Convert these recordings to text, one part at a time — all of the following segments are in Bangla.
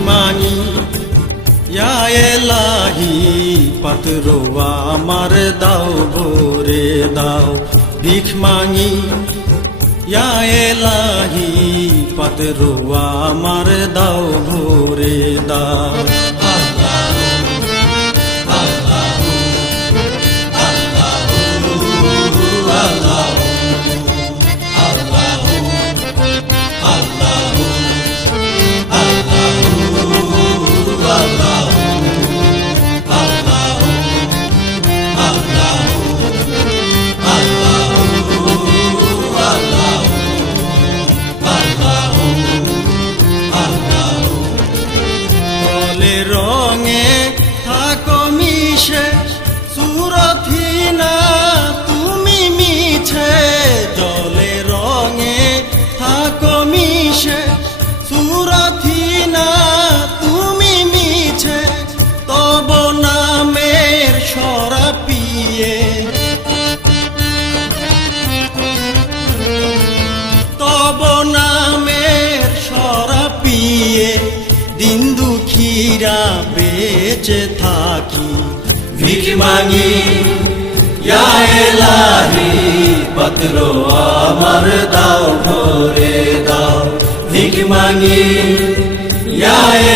মাঙি ইয়া এলাহি পাতরো আমার দাও ভোরে দাও ভিক মাঙি ইয়া এলাহি পাতরো আমার দাও ভোরে দাও রঙে থাকো মিশে, সুরথি না, তুমি মিছে। জলে রঙে থাকো মিশে, সুরথি না, তুমি মিছে। তব নামের সরা পিয়ে। তব নামের সরা পিয়ে। দিন দুঃখীরা বেঁচে থাকি। ভিক মাগি এলাহি, পত্র আমার দাও, ভোরে দাও। ভিক মাগি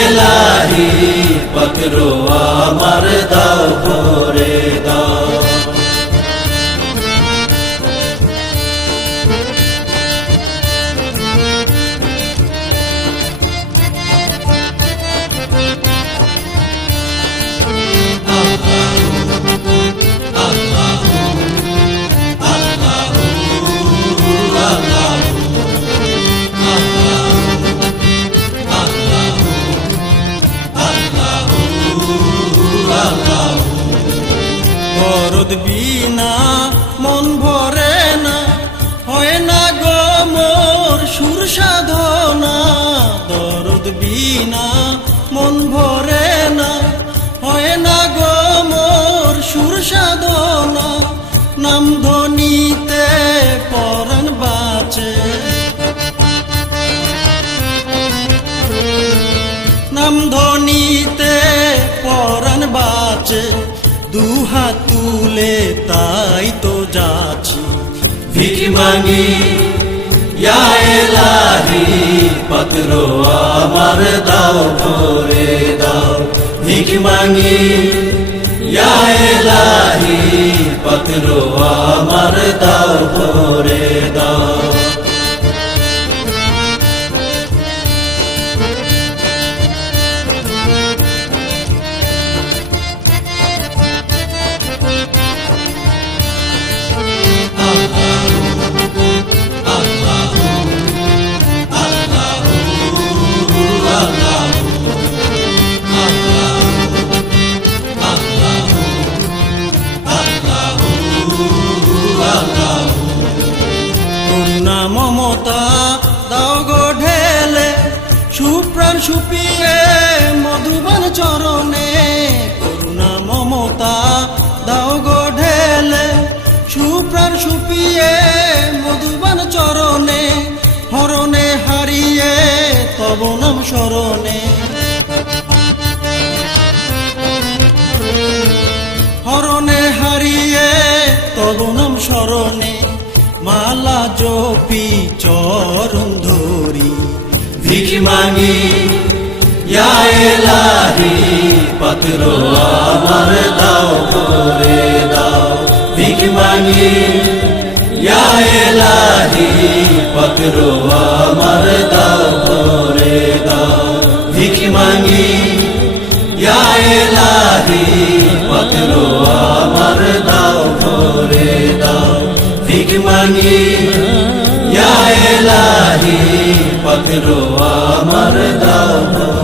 এলাহি, পত্র আমার দাও দরদ বিনা, মন ভরে না, হয় না গো মোর সুর সাধনা। দরদ বিনা, মন ভরে না, হয় না গো মোর সুর সাধনা। নাম ধ্বনিতে পরাণ বাঁচে নাম ধ্বনিতে পরাণ বাঁচে দুহাত তুলে তাই তো যাচ্ছি। ভিকি মাঙি ইয়া এলাহি, পত্র আমার দাও, ভরে দাও। ভিকি মাঙি ইয়া এলাহি, পত্র আমার দাও, ভোরে করুণা মমতা, দাও গো ঢেলে, সুপ্রাণ সুপিয়ে মধুবন চরণে। করুণা মমতা, দাও গো ঢেলে, সুপ্রাণ সুপিয়ে মধুবন চরণে। হরণে হারিয়ে তব নাম স্মরণে মালা জপি চরণ ধরি। মাঙি ইয়া এলাহি পত্র আমার দাও ভোরে দাও। মাঙি ইয়া এলাহি পত্র আমার দাও ভোরে দাও। মাঙি ইয়া এলাহি পত্র আমার দাও ভোরে মাঙি ইয়া এলাহি পত্র আমার দাও